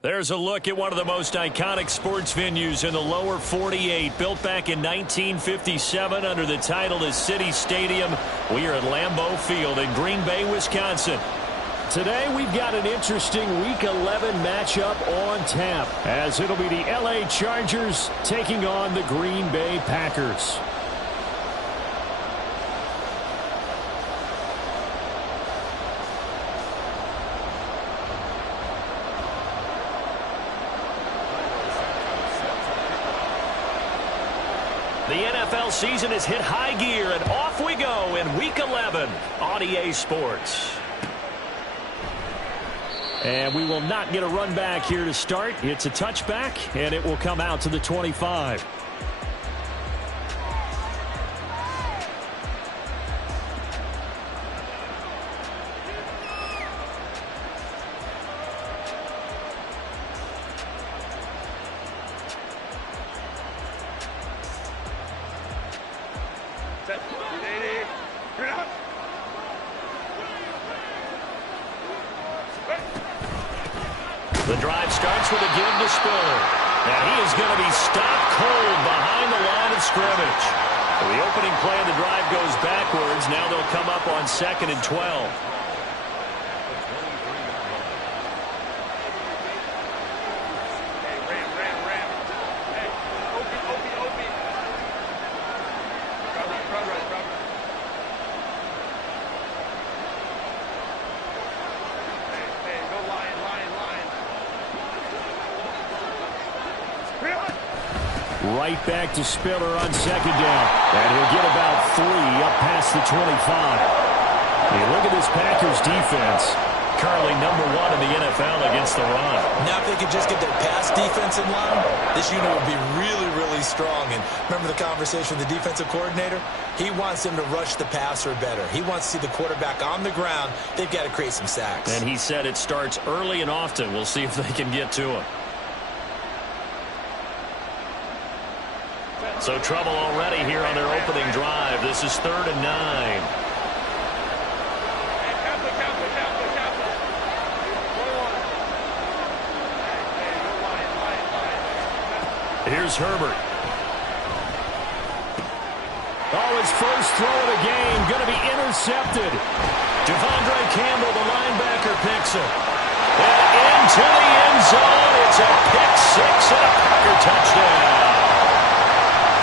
There's a look at one of the most iconic sports venues in the lower 48, built back in 1957 under the title of City Stadium. We are at Lambeau Field in Green Bay, Wisconsin. Today we've got an interesting Week 11 matchup on tap, as it'll be the LA Chargers taking on the Green Bay Packers. The NFL season has hit high gear, and off we go in Week 11 on EA Sports. And we will not get a run back here to start. It's a touchback, and it will come out to the 25. The drive starts with a give to Spiller. And he is going to be stopped cold behind the line of scrimmage. The opening play of the drive goes backwards. Now they'll come up on 2nd and 12. Right back to Spiller on 2nd down. And he'll get about 3 up past the 25. Hey, look at this Packers defense. Currently #1 in the NFL against the run. Now if they could just get their pass defense in line, this unit would be really, really strong. And remember the conversation with the defensive coordinator? He wants them to rush the passer better. He wants to see the quarterback on the ground. They've got to create some sacks. And he said it starts early and often. We'll see if they can get to him. So trouble already here on their opening drive. This is 3rd and 9. Here's Herbert. Oh, his first throw of the game going to be intercepted. Devondre Campbell, the linebacker, picks it. And into the end zone. It's a pick six and a Packer touchdown.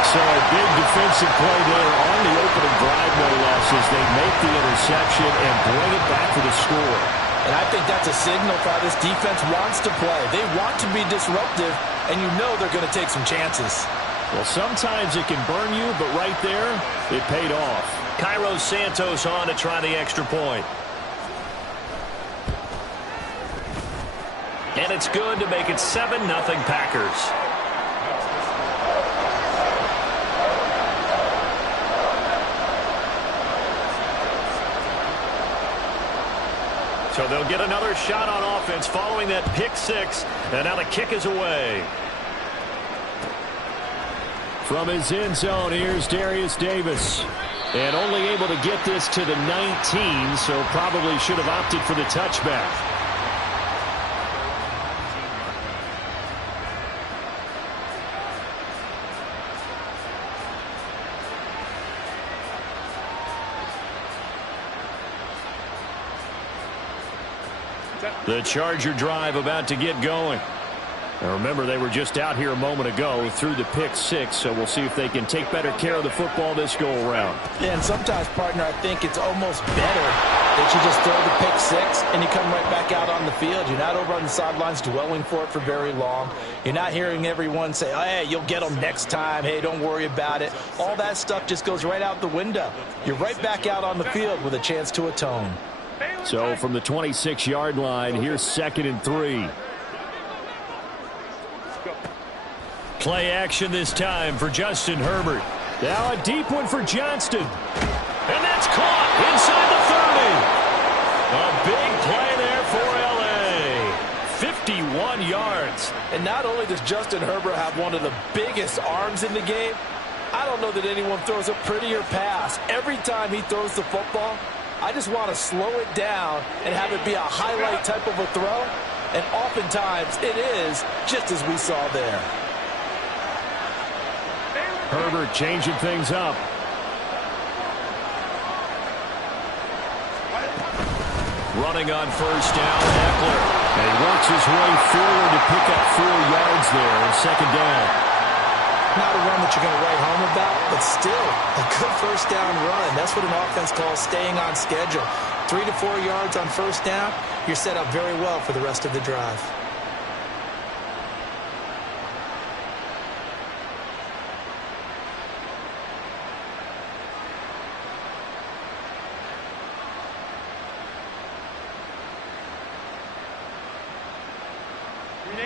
So a big defensive play there on the opening drive, no less, as they make the interception and bring it back for the score. And I think that's a signal for how this defense wants to play. They want to be disruptive, and you know they're going to take some chances. Well, sometimes it can burn you, but right there, it paid off. Cairo Santos on to try the extra point. And it's good to make it 7-0 Packers. So they'll get another shot on offense following that pick six. And now the kick is away. From his end zone, here's Darius Davis. And only able to get this to the 19, so probably should have opted for the touchback. The Charger drive about to get going. Now remember, they were just out here a moment ago through the pick six, so we'll see if they can take better care of the football this go-around. Yeah, and sometimes, partner, I think it's almost better that you just throw the pick six and you come right back out on the field. You're not over on the sidelines dwelling for it for very long. You're not hearing everyone say, oh, hey, you'll get them next time. Hey, don't worry about it. All that stuff just goes right out the window. You're right back out on the field with a chance to atone. So from the 26-yard line, here's 2nd and 3. Play action this time for Justin Herbert. Now a deep one for Johnston. And that's caught inside the 30. A big play there for LA. 51 yards. And not only does Justin Herbert have one of the biggest arms in the game, I don't know that anyone throws a prettier pass. Every time he throws the football, I just want to slow it down and have it be a highlight type of a throw. And oftentimes, it is just as we saw there. Herbert changing things up. Running on first down, Eckler. And he works his way forward to pick up 4 yards there, second down. Not a run that you're going to write home about, but still a good first down run. That's what an offense calls staying on schedule. 3 to 4 yards on first down, you're set up very well for the rest of the drive.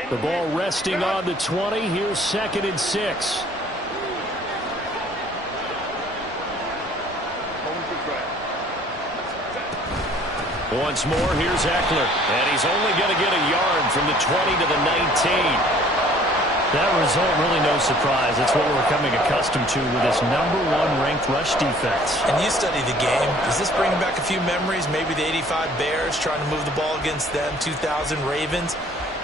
The ball resting on the 20. Here's 2nd and 6. Once more, here's Eckler. And he's only going to get a yard from the 20 to the 19. That result, really no surprise. It's what we're becoming accustomed to with this #1 ranked rush defense. And you study the game. Does this bring back a few memories? Maybe the 85 Bears trying to move the ball against them, 2000 Ravens.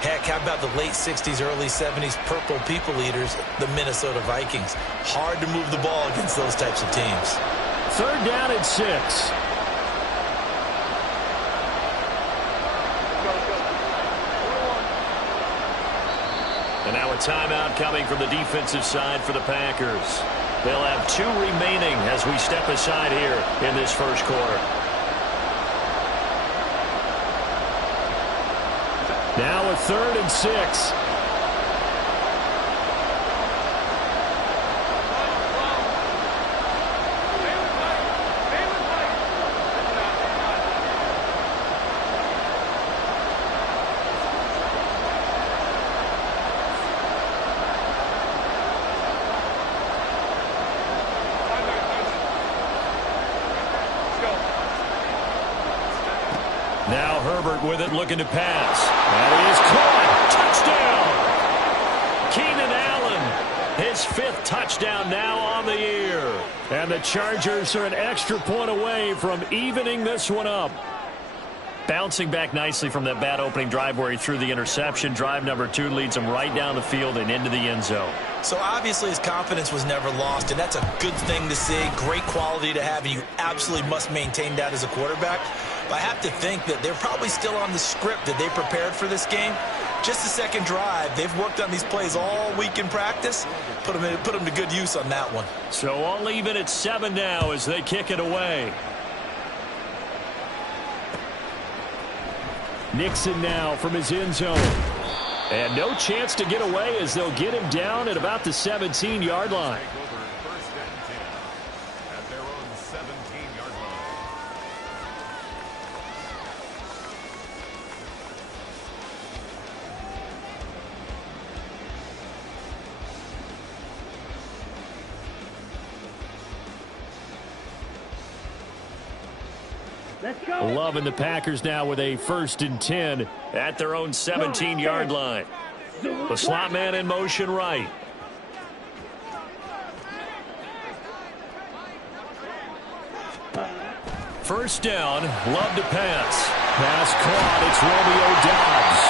Heck, how about the late 60s, early 70s Purple People Eaters, the Minnesota Vikings? Hard to move the ball against those types of teams. 3rd down and 6. And now a timeout coming from the defensive side for the Packers. They'll have 2 remaining as we step aside here in this first quarter. Now a 3rd and 6. Now Herbert with it, looking to pass. That is caught. Touchdown. Keenan Allen, his 5th touchdown now on the year. And the Chargers are an extra point away from evening this one up. Bouncing back nicely from that bad opening drive where he threw the interception. Drive number 2 leads him right down the field and into the end zone. So obviously his confidence was never lost, and that's a good thing to see. Great quality to have, and you absolutely must maintain that as a quarterback. But I have to think that they're probably still on the script that they prepared for this game. Just the second drive. They've worked on these plays all week in practice. Put them to good use on that one. So all even at 7 now as they kick it away. Nixon now from his end zone. And no chance to get away as they'll get him down at about the 17-yard line. Loving the Packers now with a 1st and 10 at their own 17-yard line. The slot man in motion right. First down, Love to pass. Pass caught, it's Romeo Doubs.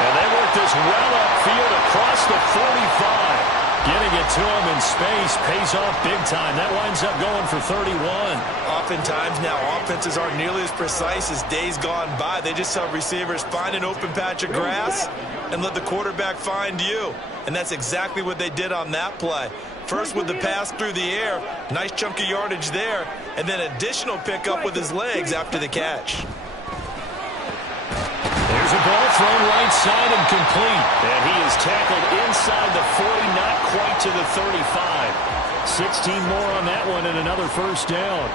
And they work this well upfield across the 45. Getting it to him in space pays off big time. That winds up going for 31. Oftentimes now offenses aren't nearly as precise as days gone by. They just tell receivers, find an open patch of grass and let the quarterback find you. And that's exactly what they did on that play. First with the pass through the air, nice chunk of yardage there, and then additional pickup with his legs after the catch. There's a ball thrown right side and complete. And he is tackled inside the 40, not quite to the 35. 16 more on that one and another first down.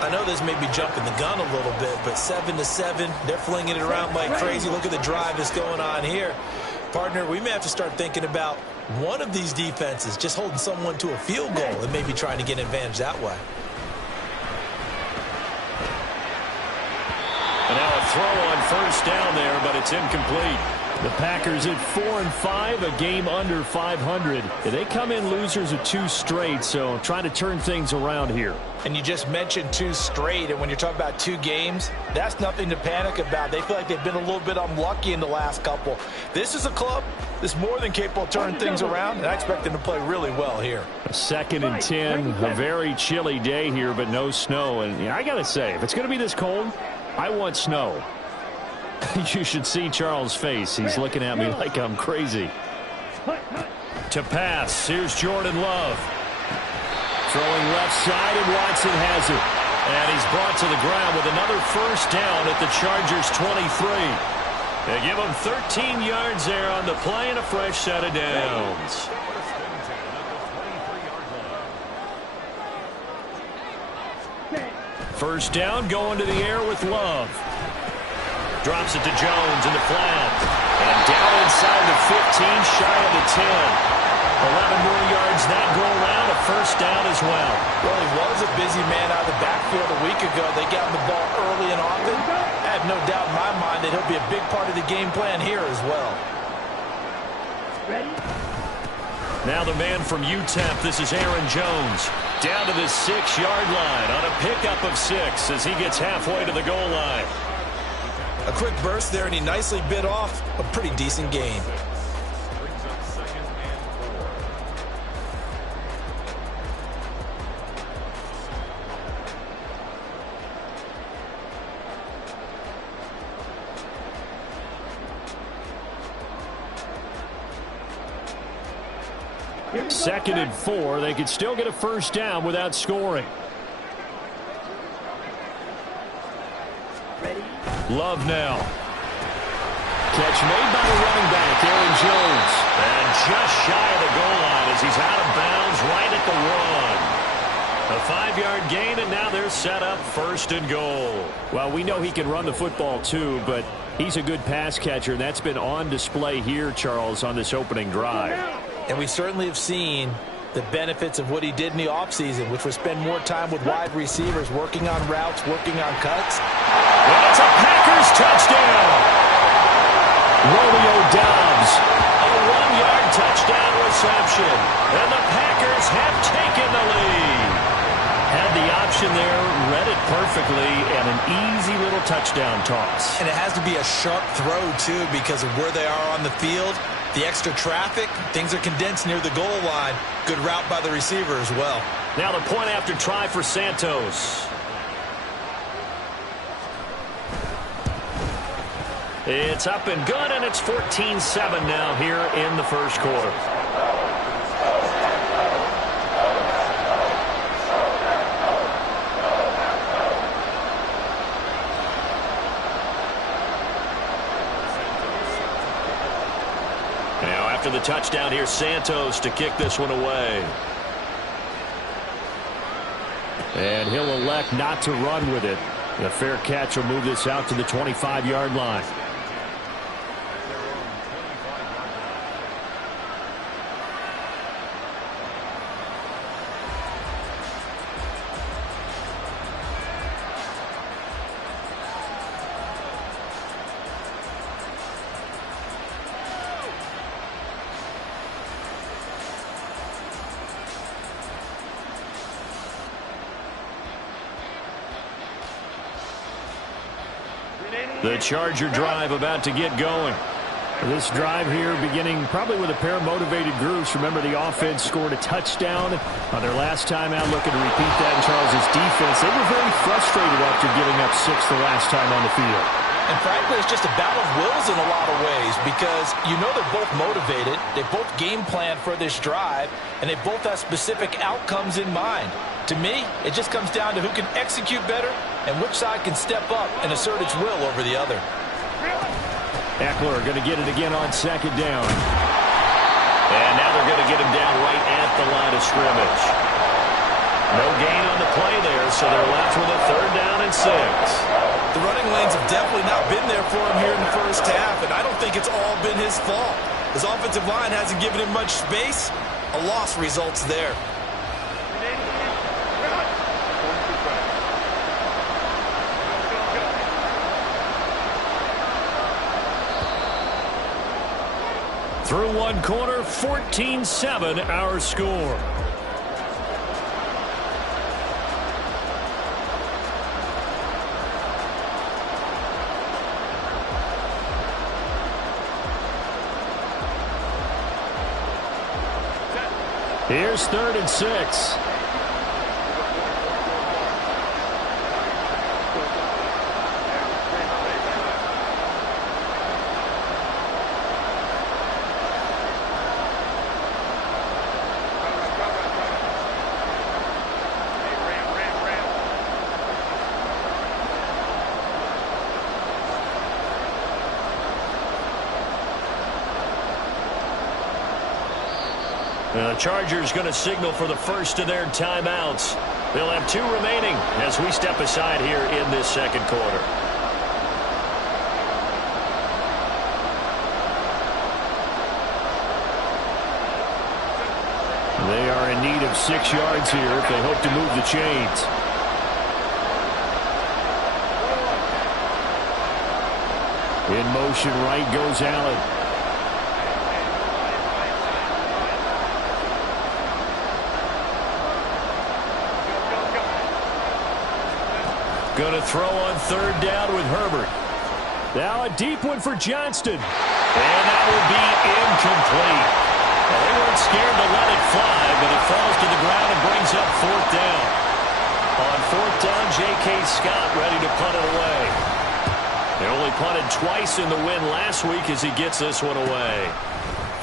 I know this may be jumping the gun a little bit, but 7-7, they're flinging it around like crazy. Look at the drive that's going on here. Partner, we may have to start thinking about one of these defenses just holding someone to a field goal and maybe trying to get an advantage that way. And now a throw on first down there, but it's incomplete. The Packers at 4-5, a game under 500. They come in losers of 2 straight, so trying to turn things around here. And you just mentioned 2 straight, and when you're talking about 2 games, that's nothing to panic about. They feel like they've been a little bit unlucky in the last couple. This is a club that's more than capable of turning things around, and I expect them to play really well here. A 2nd and 10, a very chilly day here, but no snow. And I got to say, if it's going to be this cold, I want snow. You should see Charles' face. He's looking at me like I'm crazy. To pass, here's Jordan Love. Throwing left side, and Watson has it. And he's brought to the ground with another first down at the Chargers' 23. They give him 13 yards there on the play and a fresh set of downs. First down, going to the air with Love. Drops it to Jones in the flat. And down inside the 15, shy of the 10. 11 more yards that go around, a first down as well. Well, he was a busy man out of the backfield a week ago. They got him the ball early and often. I have no doubt in my mind that he'll be a big part of the game plan here as well. Ready? Now the man from UTEP, this is Aaron Jones. Down to the 6-yard line on a pickup of 6 as he gets halfway to the goal line. A quick burst there, and he nicely bit off a pretty decent gain. Second and 4. They could still get a first down without scoring. Ready? Love now. Catch made by the running back, Aaron Jones. And just shy of the goal line as he's out of bounds right at the 1. A 5-yard gain, and now they're set up 1st and goal. Well, we know he can run the football too, but he's a good pass catcher, and that's been on display here, Charles, on this opening drive. And we certainly have seen the benefits of what he did in the offseason, which was spend more time with wide receivers, working on routes, working on cuts. And it's a Packers touchdown. Romeo Doubs, a 1-yard touchdown reception. And the Packers have taken the lead. Had the option there, read it perfectly, and an easy little touchdown toss. And it has to be a sharp throw, too, because of where they are on the field. The extra traffic, things are condensed near the goal line. Good route by the receiver as well. Now the point after try for Santos. It's up and good, and it's 14-7 now here in the first quarter. After the touchdown, here's Santos to kick this one away. And he'll elect not to run with it. The fair catch will move this out to the 25-yard line. The Charger drive about to get going. This drive here beginning probably with a pair of motivated groups. Remember, the offense scored a touchdown on their last time out, looking to repeat that in Charles' defense. They were very frustrated after giving up 6 the last time on the field. And frankly, it's just a battle of wills in a lot of ways because you know they're both motivated. They both game plan for this drive, and they both have specific outcomes in mind. To me, it just comes down to who can execute better and which side can step up and assert its will over the other. Eckler going to get it again on 2nd down. And now they're going to get him down right at the line of scrimmage. No gain on the play there, so they're left with a 3rd down and 6. The running lanes have definitely not been there for him here in the first half, and I don't think it's all been his fault. His offensive line hasn't given him much space. A loss results there. Through one quarter, 14-7 our score. Here's 3rd and 6. The Chargers going to signal for the first of their timeouts. They'll have 2 remaining as we step aside here in this second quarter. They are in need of 6 yards here if they hope to move the chains. In motion, right goes Allen. Going to throw on 3rd down with Herbert. Now a deep one for Johnston. And that will be incomplete. Well, they weren't scared to let it fly, but it falls to the ground and brings up 4th down. On 4th down, J.K. Scott ready to punt it away. They only punted twice in the win last week as he gets this one away.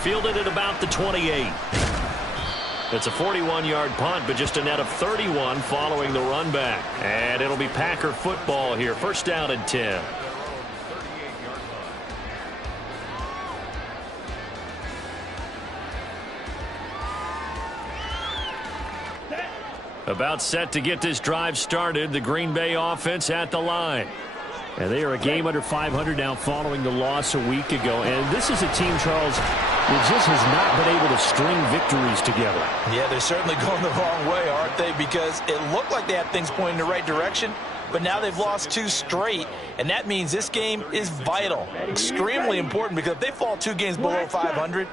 Fielded at about the 28. It's a 41-yard punt, but just a net of 31 following the run back. And it'll be Packer football here. 1st down and 10. About set to get this drive started. The Green Bay offense at the line. And they are a game under 500 now following the loss a week ago. And this is a team, Charles, that just has not been able to string victories together. Yeah, they're certainly going the wrong way, aren't they? Because it looked like they had things pointing in the right direction, but now they've lost 2 straight, and that means this game is vital, extremely important, because if they fall 2 games below 500,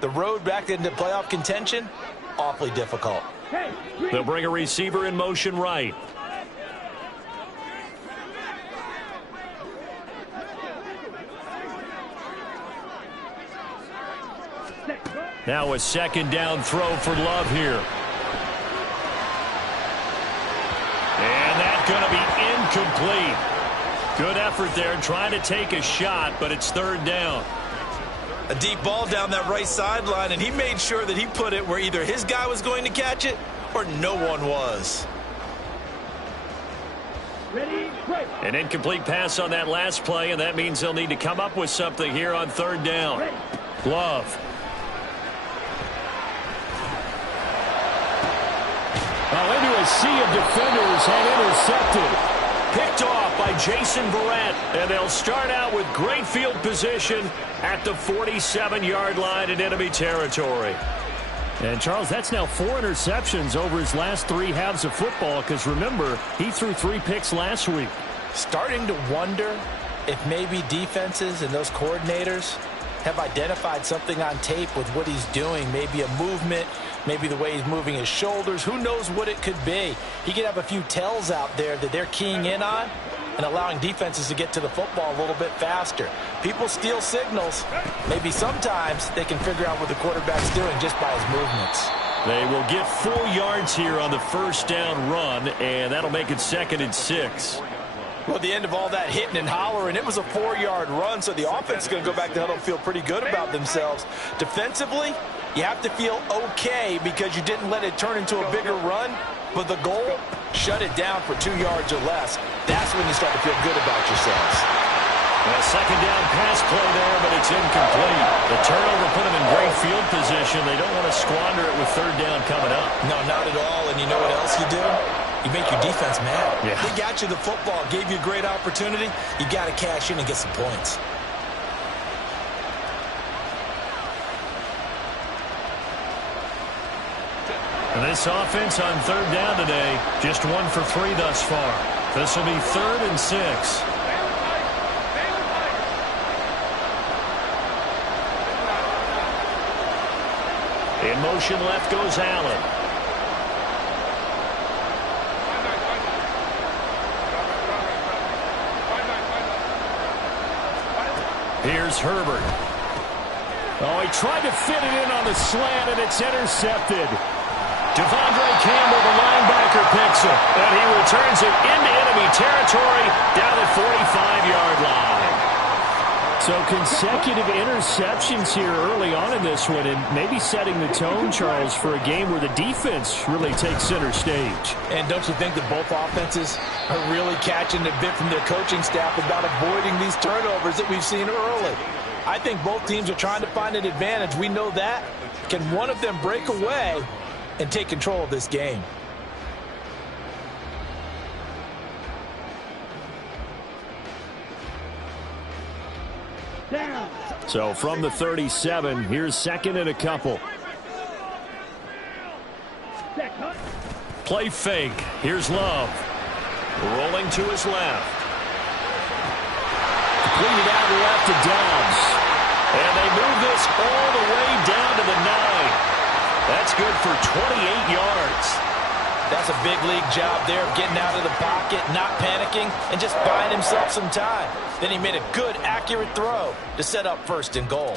the road back into playoff contention, awfully difficult. They'll bring a receiver in motion right. Now a 2nd down throw for Love here. And that's going to be incomplete. Good effort there trying to take a shot, but it's 3rd down. A deep ball down that right sideline, and he made sure that he put it where either his guy was going to catch it or no one was. An incomplete pass on that last play, and that means they'll need to come up with something here on 3rd down. Love. Into a sea of defenders and intercepted. Picked off by Jason Verrett. And they'll start out with great field position at the 47-yard line in enemy territory. And, Charles, that's now 4 interceptions over his last 3 halves of football, because, remember, he threw 3 picks last week. Starting to wonder if maybe defenses and those coordinators have identified something on tape with what he's doing. Maybe a movement, maybe the way he's moving his shoulders. Who knows what it could be? He could have a few tells out there that they're keying in on and allowing defenses to get to the football a little bit faster. People steal signals. Maybe sometimes they can figure out what the quarterback's doing just by his movements. They will get 4 yards here on the 1st down run, and that'll make it 2nd and 6. Well, at the end of all that hitting and hollering, it was a 4-yard run, so the offense is going to go back to huddle and feel pretty good about themselves. Defensively, you have to feel okay because you didn't let it turn into a bigger run, but the goal, shut it down for 2 yards or less. That's when you start to feel good about yourselves. A 2nd down pass play there, but it's incomplete. The turnover put them in great field position. They don't want to squander it with 3rd down coming up. No, not at all. And you know what else you do? You make your defense mad. Yeah. They got you the football, gave you a great opportunity. You got to cash in and get some points. And this offense on 3rd down today, just 1 for 3 thus far. This will be 3rd and 6. In motion left goes Allen. Here's Herbert. Oh, he tried to fit it in on the slant, and it's intercepted. Devondre Campbell, the linebacker, picks it, and he returns it into enemy territory down the 45-yard line. So consecutive interceptions here early on in this one, and maybe setting the tone, Charles, for a game where the defense really takes center stage. And don't you think that both offenses are really catching a bit from their coaching staff about avoiding these turnovers that we've seen early? I think both teams are trying to find an advantage. We know that. Can one of them break away and take control of this game? So from the 37, here's second and a couple. Play fake. Here's Love. Rolling to his left. Completed out left to Dobbs. And they move this all the way down to the 9. That's good for 28 yards. That's a big league job there of getting out of the pocket, not panicking, and just buying himself some time. Then he made a good, accurate throw to set up first and goal.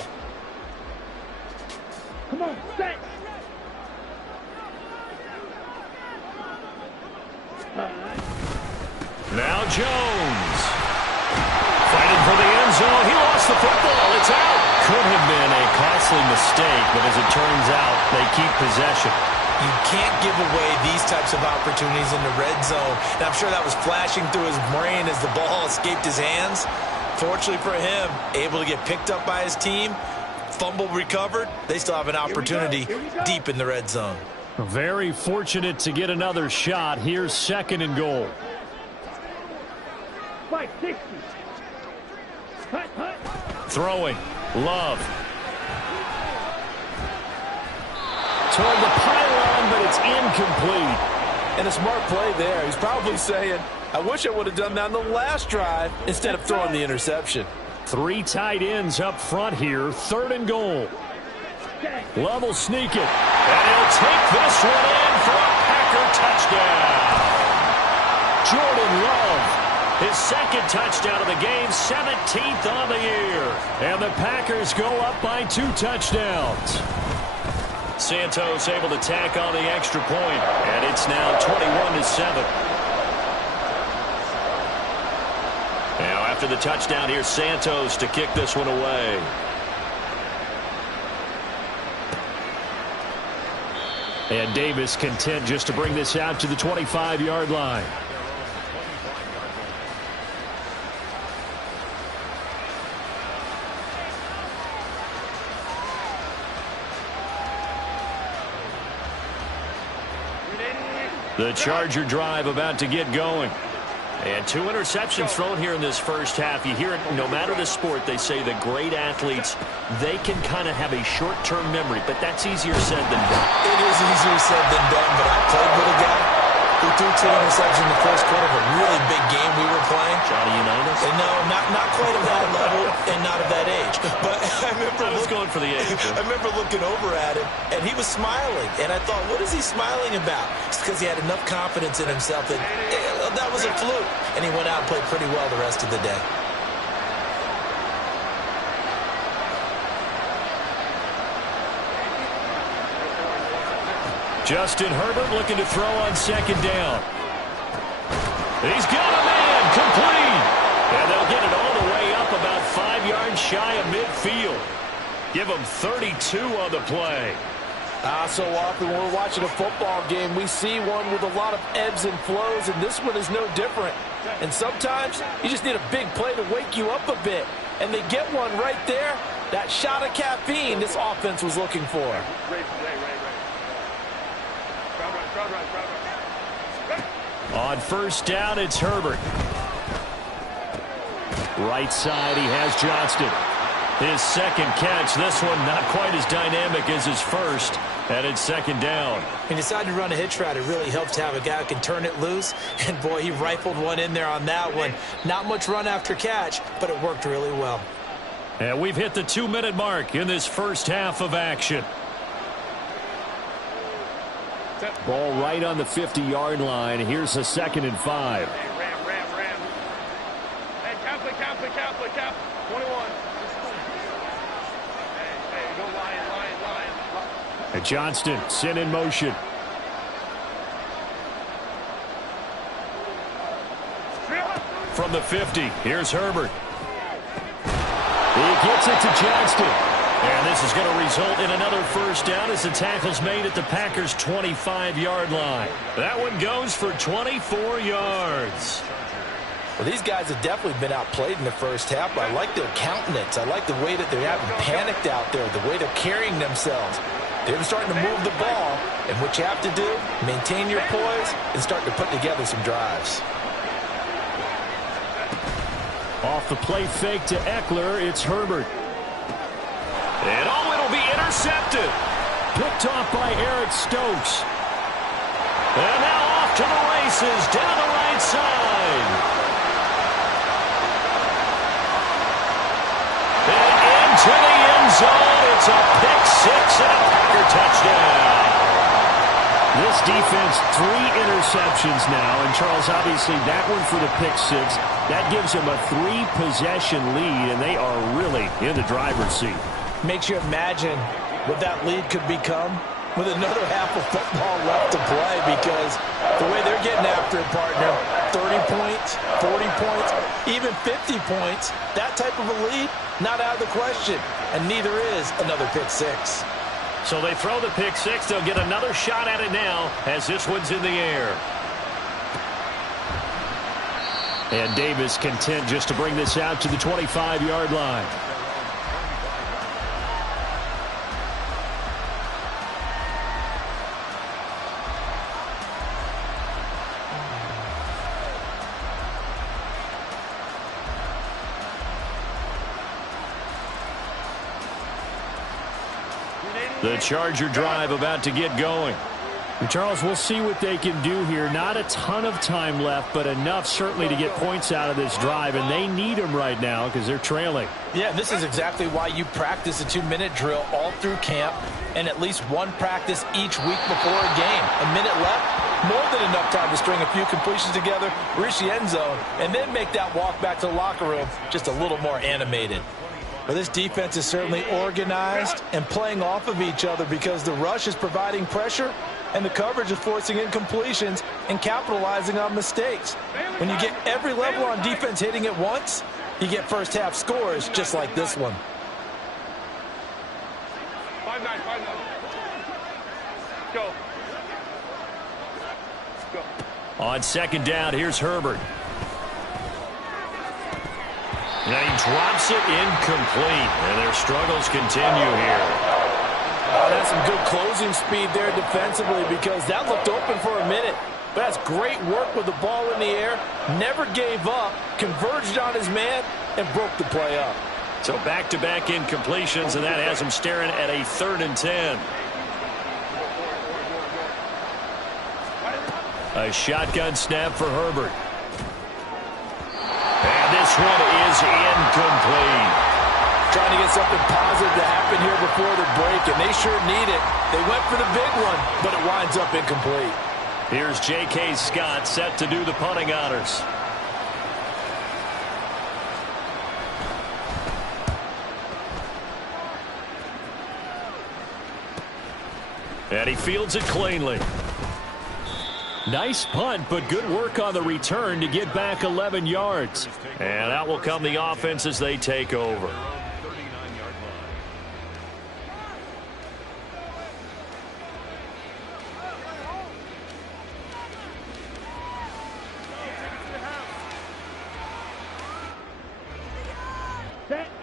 Come on, set. Now Jones. Fighting for the end zone. He lost the football. It's out. Could have been a costly mistake, but as it turns out, they keep possession. You can't give away these types of opportunities in the red zone. And I'm sure that was flashing through his brain as the ball escaped his hands. Fortunately for him, able to get picked up by his team, fumble recovered. They still have an opportunity deep in the red zone. Very fortunate to get another shot. Here's second and goal. 560. Throwing. Love. Toward the pylon, but it's incomplete. And a smart play there. He's probably saying, I wish I would have done that on the last drive instead of throwing the interception. 3 tight ends up front here. Third and goal. Love will sneak it. And he'll take this one in for a Packer touchdown. Jordan Love. His second touchdown of the game, 17th on the year. And the Packers go up by 2 touchdowns. Santos able to tack on the extra point, and it's now 21-7. Now after the touchdown, here's Santos to kick this one away. And Davis content just to bring this out to the 25-yard line. The Charger drive about to get going. And 2 interceptions thrown here in this first half. You hear it no matter the sport. They say the great athletes, they can kind of have a short-term memory, but that's easier said than done. It is easier said than done, but I played with a guy who threw 2 interceptions in the first quarter of a really big game we were playing. Johnny Unitas? And no, not quite of that level and not of that age. But I was going for the age. I remember looking over at him, and he was smiling. And I thought, what is he smiling about? It's because he had enough confidence in himself that that was a fluke. And he went out and played pretty well the rest of the day. Justin Herbert looking to throw on second down. He's got a man complete. And they'll get it all the way up about 5 yards shy of midfield. Give them 32 on the play. So often when we're watching a football game, we see one with a lot of ebbs and flows, and this one is no different. And sometimes you just need a big play to wake you up a bit. And they get one right there. That shot of caffeine this offense was looking for. On first down, it's Herbert. Right side, he has Johnston. His second catch. This one not quite as dynamic as his first. And it's second down. He decided to run a hitch route. It really helps to have a guy who can turn it loose. And, boy, he rifled one in there on that one. Not much run after catch, but it worked really well. And we've hit the 2-minute mark in this first half of action. Ball right on the 50-yard line. Here's a 2nd and 5. Ram. Hey, cap. 21. Hey, go Lion. And Johnston sent in motion. From the 50, here's Herbert. He gets it to Johnston. And this is going to result in another first down as the tackle's made at the Packers' 25-yard line. That one goes for 24 yards. Well, these guys have definitely been outplayed in the first half, but I like their countenance. I like the way that they're having panicked out there, the way they're carrying themselves. They're starting to move the ball, and what you have to do, maintain your poise and start to put together some drives. Off the play fake to Eckler, it's Herbert. And it'll be intercepted. Picked off by Eric Stokes. And now off to the races down the right side. And into the end zone. It's a pick-6 and a Packer touchdown. This defense, 3 interceptions now. And, Charles, obviously that one for the pick-6. That gives them a 3-possession lead, and they are really in the driver's seat. Makes you imagine what that lead could become with another half of football left to play, because the way they're getting after it, partner, 30 points, 40 points, even 50 points, that type of a lead, not out of the question, and neither is another pick-6. So they throw the pick-6. They'll get another shot at it now as this one's in the air. And Davis content just to bring this out to the 25-yard line. The Charger drive about to get going. And Charles, we'll see what they can do here. Not a ton of time left, but enough certainly to get points out of this drive, and they need them right now because they're trailing. Yeah, this is exactly why you practice a 2-minute drill all through camp and at least one practice each week before a game. A minute left, more than enough time to string a few completions together, reach the end zone, and then make that walk back to the locker room just a little more animated. But this defense is certainly organized and playing off of each other because the rush is providing pressure and the coverage is forcing incompletions and capitalizing on mistakes. When you get every level on defense hitting at once, you get first half scores just like this one. 5-9. Go. On 2nd down, here's Herbert. And he drops it incomplete. And their struggles continue here. That's some good closing speed there defensively because that looked open for a minute. But that's great work with the ball in the air. Never gave up, converged on his man, and broke the play up. So back-to-back incompletions, and that has him staring at a 3rd and 10. A shotgun snap for Herbert. And this one is incomplete. Trying to get something positive to happen here before the break, and they sure need it. They went for the big one, but it winds up incomplete. Here's J.K. Scott set to do the punting honors. And he fields it cleanly. Nice punt, but good work on the return to get back 11 yards. And out will come the offense as they take over.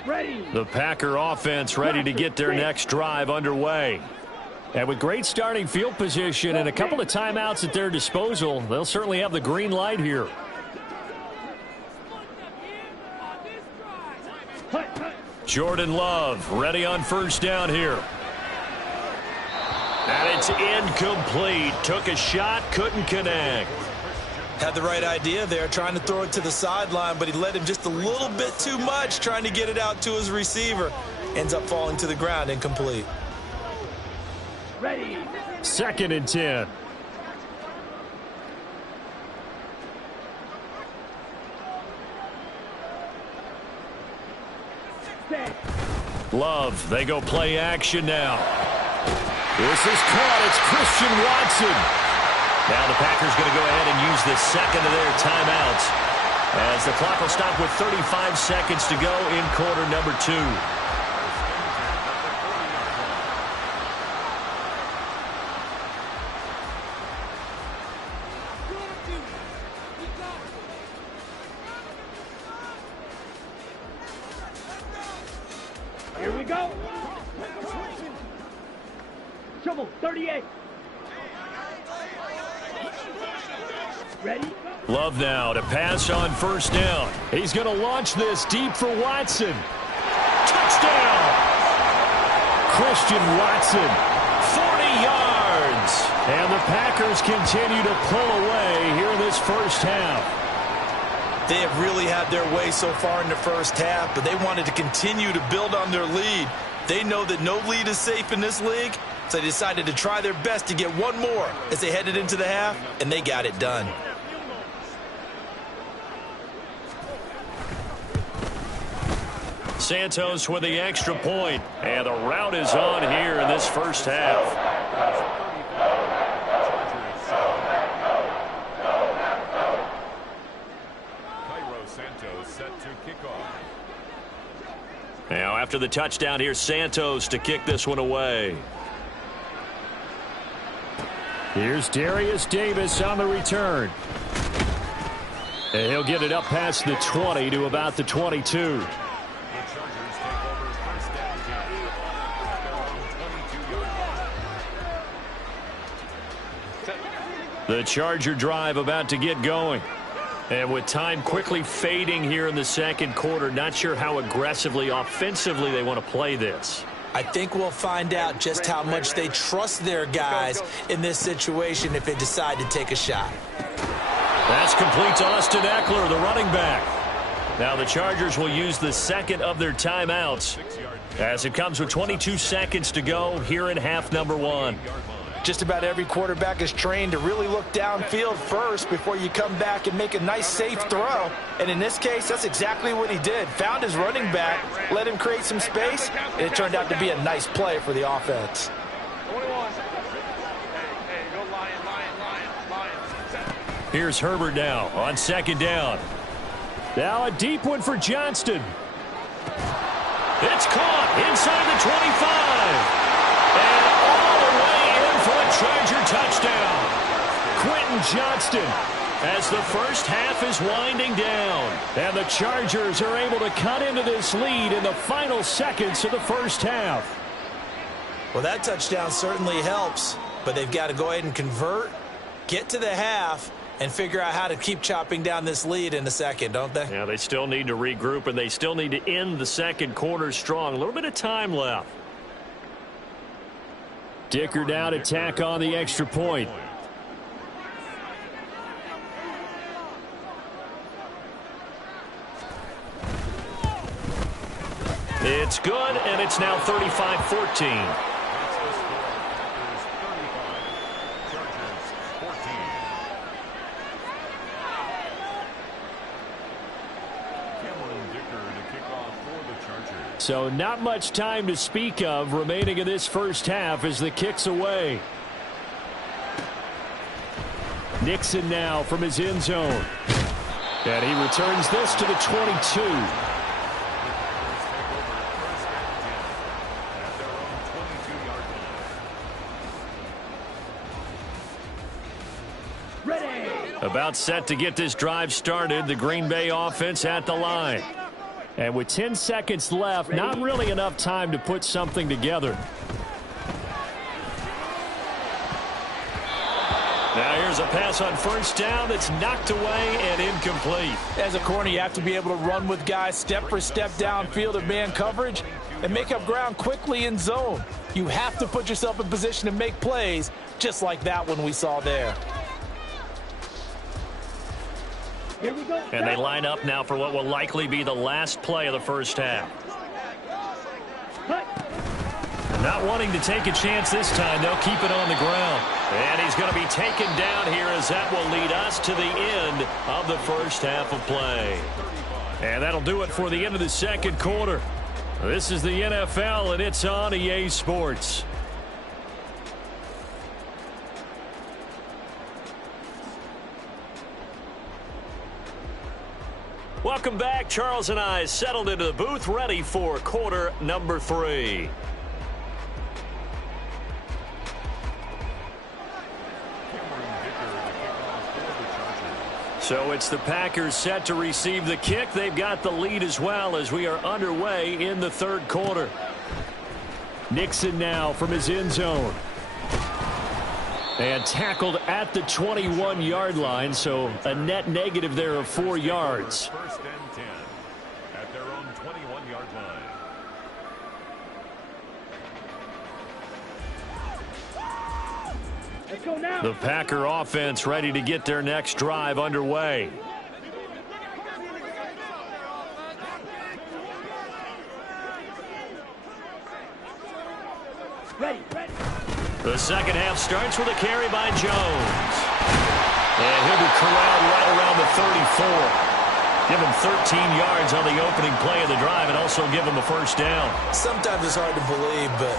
Ready. The Packer offense ready to get their next drive underway. And with great starting field position and a couple of timeouts at their disposal, they'll certainly have the green light here. Jordan Love ready on 1st down here. And it's incomplete. Took a shot, couldn't connect. Had the right idea there, trying to throw it to the sideline, but he led him just a little bit too much, trying to get it out to his receiver. Ends up falling to the ground, incomplete. Ready. 2nd and 10. Love, they go play action now. This is caught. It's Christian Watson. Now the Packers going to go ahead and use the second of their timeouts as the clock will stop with 35 seconds to go in quarter number 2. Here we go. Trouble, 38. Ready? Love now to pass on first down. He's going to launch this deep for Watson. Touchdown! Christian Watson, 40 yards. And the Packers continue to pull away here in this first half. They have really had their way so far in the first half, but they wanted to continue to build on their lead. They know that no lead is safe in this league, so they decided to try their best to get one more as they headed into the half, and they got it done. Santos with the extra point, and the route is on here in this first half. Now after the touchdown, here's Santos to kick this one away. Here's Darius Davis on the return. And he'll get it up past the 20 to about the 22. The Charger drive about to get going. And with time quickly fading here in the second quarter, not sure how aggressively, offensively they want to play this. I think we'll find out just how much they trust their guys in this situation if they decide to take a shot. That's complete to Austin Eckler, the running back. Now the Chargers will use the second of their timeouts as it comes with 22 seconds to go here in half number 1. Just about every quarterback is trained to really look downfield first before you come back and make a nice, safe throw. And in this case, that's exactly what he did. Found his running back, let him create some space, and it turned out to be a nice play for the offense. 21. Hey, go Lion. Here's Herbert now on second down. Now a deep one for Johnston. It's caught inside the 25. And all the way in for a Charger touchdown. Quentin Johnston as the first half is winding down. And the Chargers are able to cut into this lead in the final seconds of the first half. Well, that touchdown certainly helps, but they've got to go ahead and convert, get to the half, and figure out how to keep chopping down this lead in the second, don't they? Yeah, they still need to regroup, and they still need to end the second quarter strong. A little bit of time left. Dicker now to tack on the extra point. It's good, and it's now 35-14. So not much time to speak of remaining in this first half as the kick's away. Nixon now from his end zone. And he returns this to the 22. About set to get this drive started, the Green Bay offense at the line. And with 10 seconds left, not really enough time to put something together. Now here's a pass on first down that's knocked away and incomplete. As a corner, you have to be able to run with guys step for step downfield of man coverage and make up ground quickly in zone. You have to put yourself in position to make plays just like that one we saw there. Here we go. And they line up now for what will likely be the last play of the first half. Not wanting to take a chance this time, they'll keep it on the ground. And he's going to be taken down here as that will lead us to the end of the first half of play. And that'll do it for the end of the second quarter. This is the NFL, and it's on EA Sports. Welcome back. Charles and I settled into the booth, ready for quarter number 3. So it's the Packers set to receive the kick. They've got the lead as well as we are underway in the third quarter. Nixon now from his end zone. And tackled at the 21-yard line, so a net negative there of 4 yards. First and 10 at their own 21-yard line. Let's go now. The Packer offense ready to get their next drive underway. Ready. The second half starts with a carry by Jones. And he'll be corralled right around the 34. Give him 13 yards on the opening play of the drive and also give him a first down. Sometimes it's hard to believe, but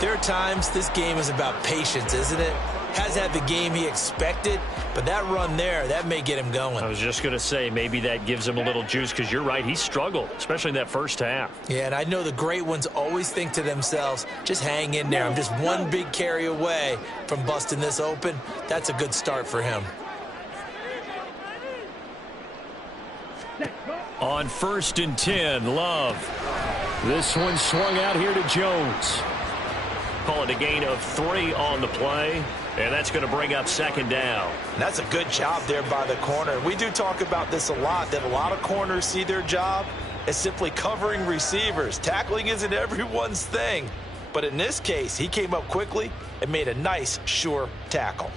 there are times this game is about patience, isn't it? Has had the game he expected, but that run there, that may get him going. I was just going to say, maybe that gives him a little juice because you're right, he struggled, especially in that first half. Yeah, and I know the great ones always think to themselves, just hang in there. I'm just one big carry away from busting this open. That's a good start for him. On 1st and 10, Love. This one swung out here to Jones. Call it a gain of 3 on the play, and that's going to bring up second down. And that's a good job there by the corner. We do talk about this a lot, that a lot of corners see their job as simply covering receivers. Tackling isn't everyone's thing. But in this case, he came up quickly and made a nice, sure tackle.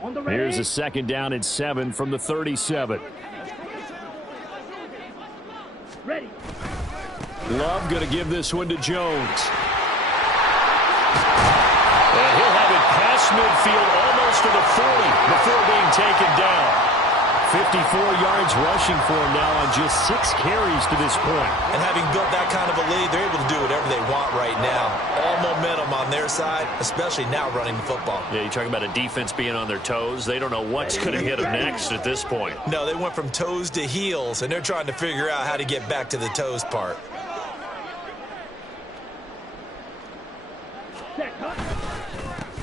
On the ready. Here's a second down and 7 from the 37. Ready. Love going to give this one to Jones. And he'll have it past midfield almost to the 40 before being taken down. 54 yards rushing for him now on just 6 carries to this point. And having built that kind of a lead, they're able to do whatever they want right now. All momentum on their side, especially now running the football. Yeah, you talk about a defense being on their toes. They don't know what's going to hit them next at this point. No, they went from toes to heels, and they're trying to figure out how to get back to the toes part.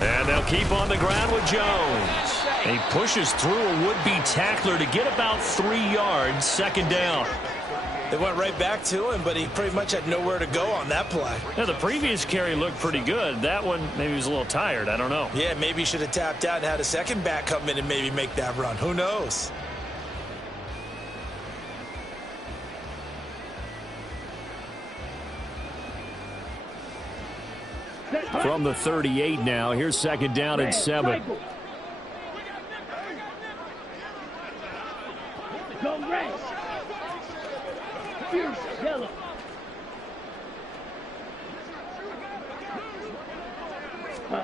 And they'll keep on the ground with Jones. And he pushes through a would-be tackler to get about 3 yards, second down. They went right back to him, but he pretty much had nowhere to go on that play. Now, the previous carry looked pretty good. That one, maybe he was a little tired. I don't know. Yeah, maybe he should have tapped out and had a second back come in and maybe make that run. Who knows? From the 38 now, here's second down and 7. Go red. Fierce yellow.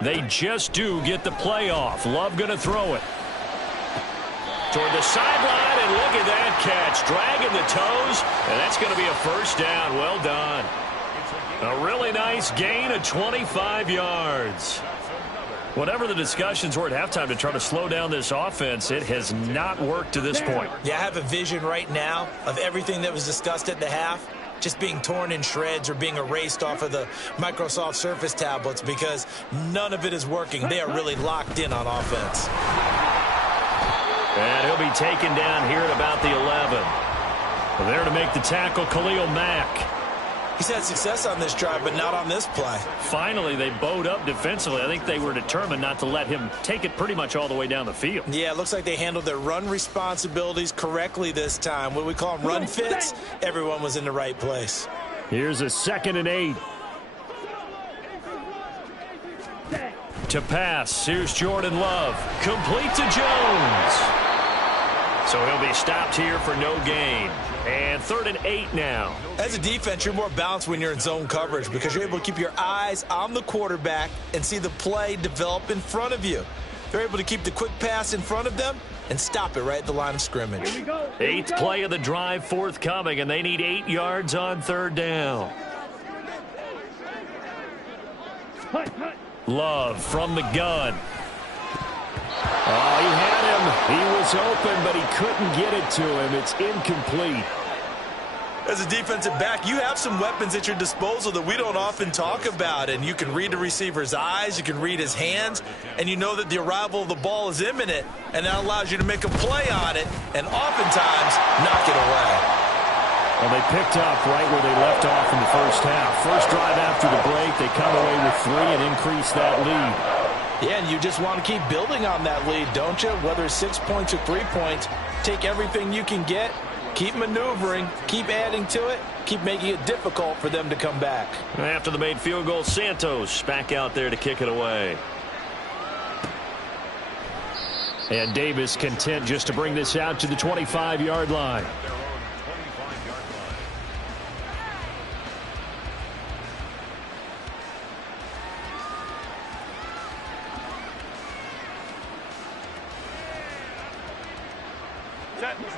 They just do get the play off. Love going to throw it. Toward the sideline, and look at that catch. Dragging the toes, and that's going to be a first down. Well done. A really nice gain of 25 yards. Whatever the discussions were at halftime to try to slow down this offense, it has not worked to this point. Yeah, I have a vision right now of everything that was discussed at the half just being torn in shreds or being erased off of the Microsoft Surface tablets because none of it is working. They are really locked in on offense. And he'll be taken down here at about the 11. There to make the tackle, Khalil Mack. He's had success on this drive, but not on this play. Finally, they bowed up defensively. I think they were determined not to let him take it pretty much all the way down the field. Yeah, it looks like they handled their run responsibilities correctly this time. What we call them run fits, everyone was in the right place. Here's a 2nd and 8. To pass, here's Jordan Love. Complete to Jones. So he'll be stopped here for no gain. And 3rd and 8 now. As a defense, you're more balanced when you're in zone coverage because you're able to keep your eyes on the quarterback and see the play develop in front of you. They're able to keep the quick pass in front of them and stop it right at the line of scrimmage. Here we go. Eighth play of the drive forthcoming, and they need 8 yards on third down. Hut, hut. Love from the gun. Oh, he had him. He was open, but he couldn't get it to him. It's incomplete. As a defensive back, you have some weapons at your disposal that we don't often talk about, and you can read the receiver's eyes, you can read his hands, and you know that the arrival of the ball is imminent, and that allows you to make a play on it and oftentimes knock it away. Well, they picked up right where they left off in the first half. First drive after the break, they come away with 3 and increase that lead. Yeah, and you just want to keep building on that lead, don't you? Whether it's 6 points or 3 points, take everything you can get, keep maneuvering, keep adding to it, keep making it difficult for them to come back. After the made field goal, Santos back out there to kick it away. And Davis content just to bring this out to the 25-yard line.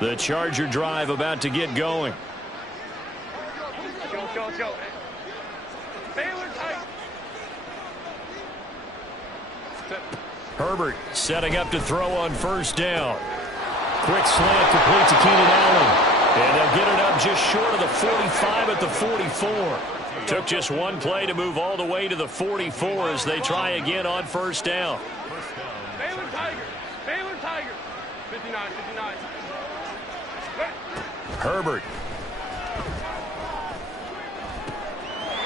The Charger drive about to get going. Let's go. Baylor tight. Herbert setting up to throw on first down. Quick slant complete to Keenan Allen. And they'll get it up just short of the 45 at the 44. Took just one play to move all the way to the 44 as they try again on first down. Baylor Tigers. 59. Herbert.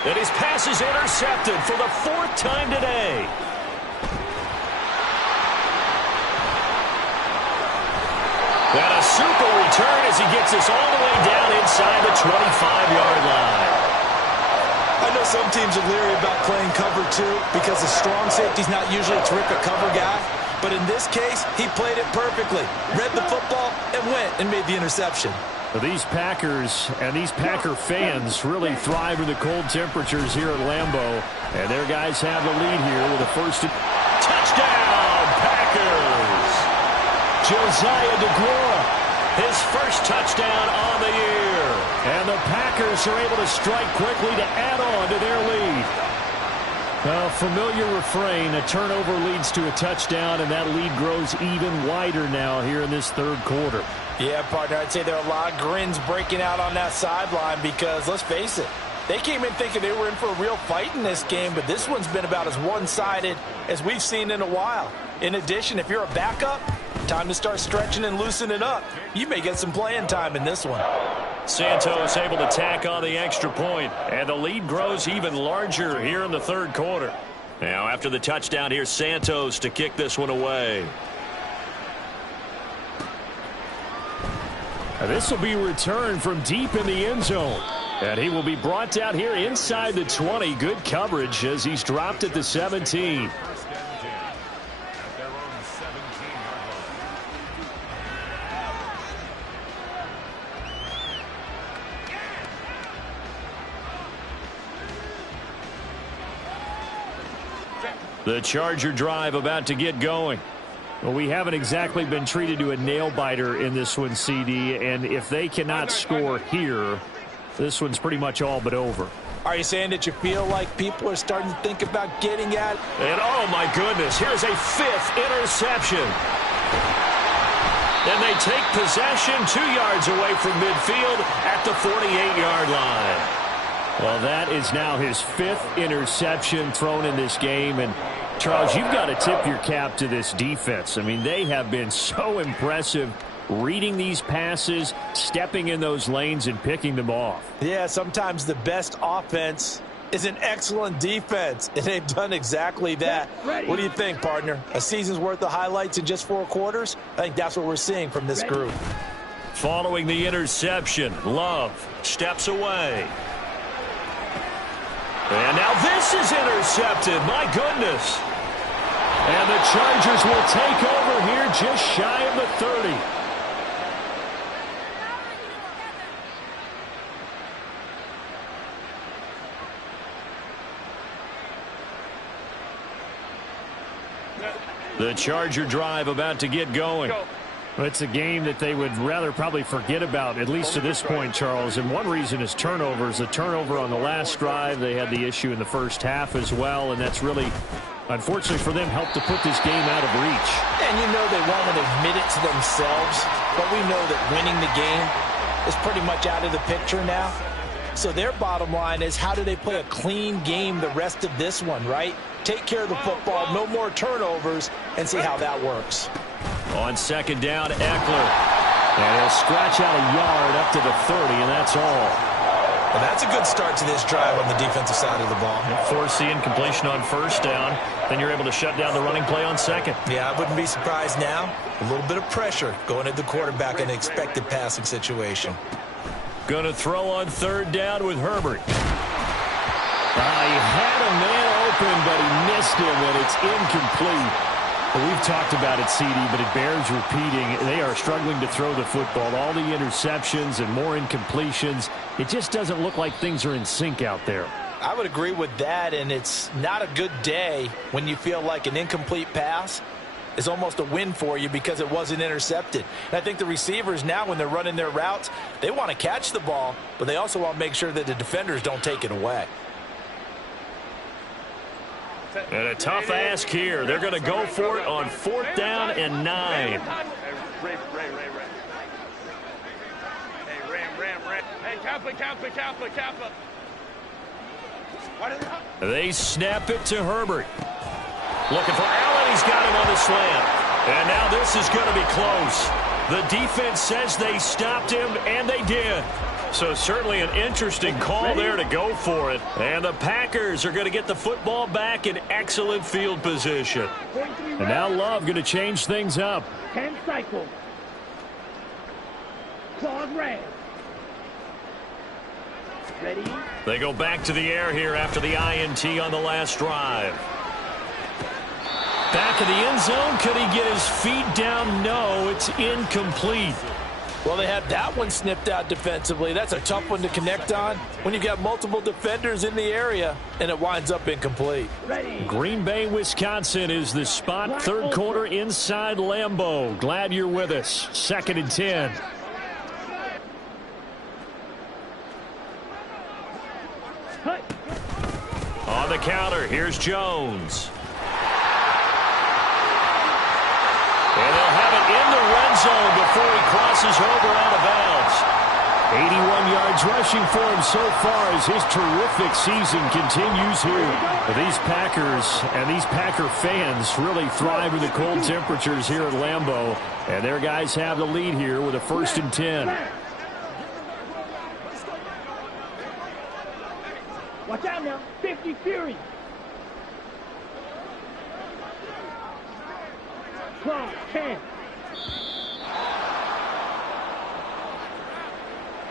And his pass is intercepted for the 4th time today. And a super return as he gets us all the way down inside the 25-yard line. I know some teams are leery about playing cover 2 because the strong safety's not usually a terrific cover guy. But in this case, he played it perfectly. Read the football and went and made the interception. These Packers and these Packer fans really thrive in the cold temperatures here at Lambeau. And their guys have the lead here with a first touchdown, Packers. Josiah DeGuara, his first touchdown on the year. And the Packers are able to strike quickly to add on to their lead. A familiar refrain, a turnover leads to a touchdown, and that lead grows even wider now here in this third quarter. Yeah, partner, I'd say there are a lot of grins breaking out on that sideline because, let's face it, they came in thinking they were in for a real fight in this game, but this one's been about as one-sided as we've seen in a while. In addition, if you're a backup, time to start stretching and loosening up. You may get some playing time in this one. Santos able to tack on the extra point, and the lead grows even larger here in the third quarter. Now, after the touchdown, here's Santos to kick this one away. This will be returned from deep in the end zone. And he will be brought down here inside the 20. Good coverage as he's dropped at the 17. The Charger drive about to get going. Well, we haven't exactly been treated to a nail-biter in this one, CD, and if they cannot score here, this one's pretty much all but over. Are you saying that you feel like people are starting to think about getting at it? And, oh, my goodness, here's a 5th interception. And they take possession 2 yards away from midfield at the 48-yard line. Well, that is now his 5th interception thrown in this game, and Charles, you've got to tip your cap to this defense. I mean, they have been so impressive reading these passes, stepping in those lanes, and picking them off. Yeah, sometimes the best offense is an excellent defense, and they've done exactly that. What do you think, partner? A season's worth of highlights in just 4 quarters? I think that's what we're seeing from this group. Following the interception, Love steps away. And now this is intercepted. My goodness. And the Chargers will take over here just shy of the 30. The Charger drive about to get going. Well, it's a game that they would rather probably forget about, at least to this point, Charles. And one reason is turnovers. The turnover on the last drive, they had the issue in the first half as well, and that's really, unfortunately for them, helped to put this game out of reach. And you know they won't admit it to themselves, but we know that winning the game is pretty much out of the picture now. So their bottom line is, how do they play a clean game the rest of this one, right? Take care of the football, no more turnovers, and see how that works. On second down, Eckler. And he'll scratch out a yard up to the 30, and that's all. Well, that's a good start to this drive on the defensive side of the ball. Force the incompletion on first down. Then you're able to shut down the running play on second. Yeah, I wouldn't be surprised now. A little bit of pressure going at the quarterback in an expected passing situation. Going to throw on third down with Herbert. He had a man open, but he missed him, and it's incomplete. Well, we've talked about it, CD, but it bears repeating. They are struggling to throw the football. All the interceptions and more incompletions. It just doesn't look like things are in sync out there. I would agree with that, and it's not a good day when you feel like an incomplete pass is almost a win for you because it wasn't intercepted. And I think the receivers now, when they're running their routes, they want to catch the ball, but they also want to make sure that the defenders don't take it away. And a tough ask here. They're going to go for it on 4th down and 9. Hey, Ram. Hey, Kappa. They snap it to Herbert. Looking for Allen. He's got him on the slant. And now this is going to be close. The defense says they stopped him, and they did. So certainly an interesting call there to go for it. And the Packers are going to get the football back in excellent field position. And now Love going to change things up. 10 cycles. Claude Ram. Ready? They go back to the air here after the INT on the last drive. Back of the end zone. Could he get his feet down? No, it's incomplete. Well, they had that one snipped out defensively. That's a tough one to connect on when you've got multiple defenders in the area, and it winds up incomplete. Ready. Green Bay, Wisconsin is the spot. Third quarter inside Lambeau. Glad you're with us. 2nd and 10. Cut. On the counter, here's Jones. And they'll have it in the red zone before he crosses over out of bounds. 81 yards rushing for him so far as his terrific season continues here. These Packers and these Packer fans really thrive in the cold temperatures here at Lambeau. And their guys have the lead here with a 1st and 10. Watch out now. 50 Fury. Clock 10.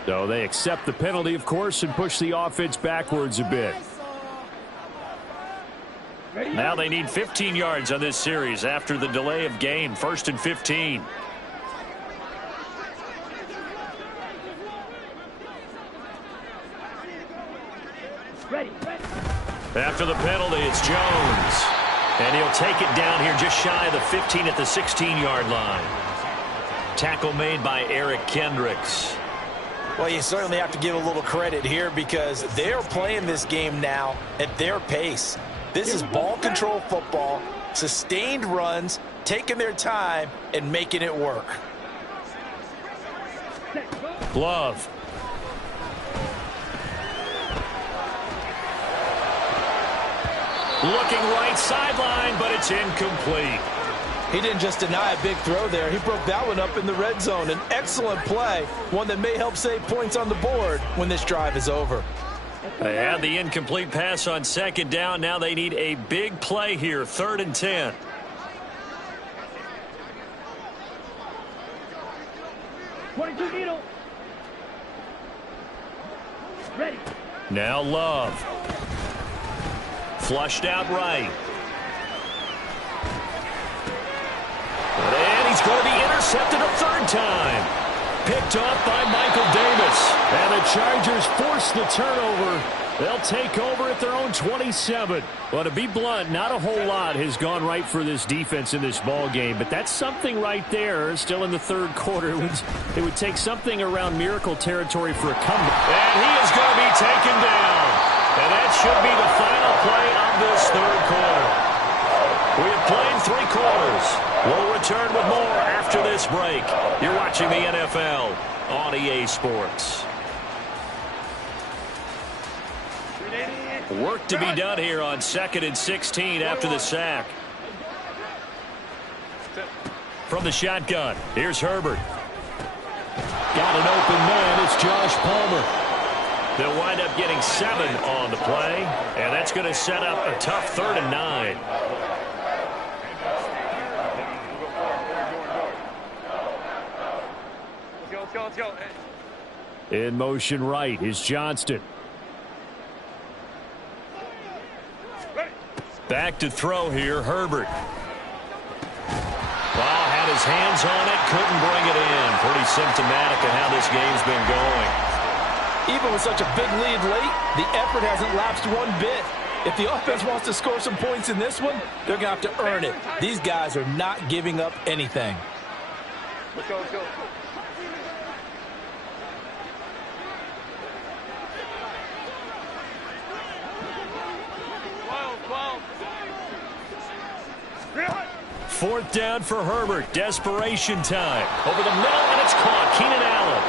So they accept the penalty, of course, and push the offense backwards a bit. Now they need 15 yards on this series after the delay of game. 1st and 15. Ready. After the penalty, it's Jones. And he'll take it down here just shy of the 15 at the 16-yard line. Tackle made by Eric Kendricks. Well, you certainly have to give a little credit here because they're playing this game now at their pace. This is ball control football, sustained runs, taking their time, and making it work. Love. Looking right sideline, but it's incomplete. He didn't just deny a big throw there. He broke that one up in the red zone. An excellent play, one that may help save points on the board when this drive is over. They had the incomplete pass on 2nd down. Now they need a big play here, 3rd and 10. Needle. Ready. Now Love. Flushed out right. And he's going to be intercepted a 3rd time. Picked off by Michael Davis. And the Chargers force the turnover. They'll take over at their own 27. Well, to be blunt, not a whole lot has gone right for this defense in this ball game, but that's something right there. Still in the third quarter, it would take something around miracle territory for a comeback. And he is going to be taken down. And that should be the final play of this third quarter. We have played 3 quarters. We'll return with more after this break. You're watching the NFL on EA Sports. Work to be done here on 2nd and 16 after the sack. From the shotgun, here's Herbert. Got an open man, it's Josh Palmer. They'll wind up getting 7 on the play, and that's going to set up a tough 3rd and 9. Let's go. In motion right is Johnston. Back to throw here, Herbert. Well, had his hands on it, couldn't bring it in. Pretty symptomatic of how this game's been going. Even with such a big lead late, the effort hasn't lapsed one bit. If the offense wants to score some points in this one, they're going to have to earn it. These guys are not giving up anything. Let's go. 4th down for Herbert. Desperation time. Over the middle, and it's caught. Keenan Allen.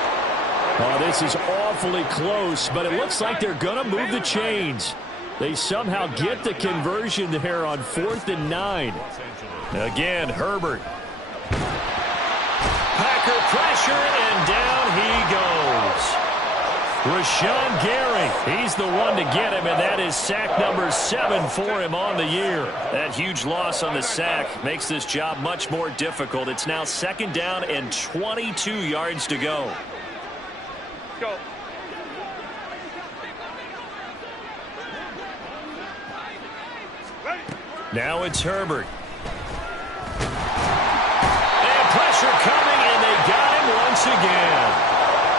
Oh, this is awfully close, but it looks like they're going to move the chains. They somehow get the conversion there on 4th and 9. Again, Herbert. Packer pressure, and down he goes. Rashawn Gary, he's the one to get him, and that is sack number 7 for him on the year. That huge loss on the sack makes this job much more difficult. It's now 2nd down and 22 yards to go. Go. Now it's Herbert. And pressure coming, and they got him once again.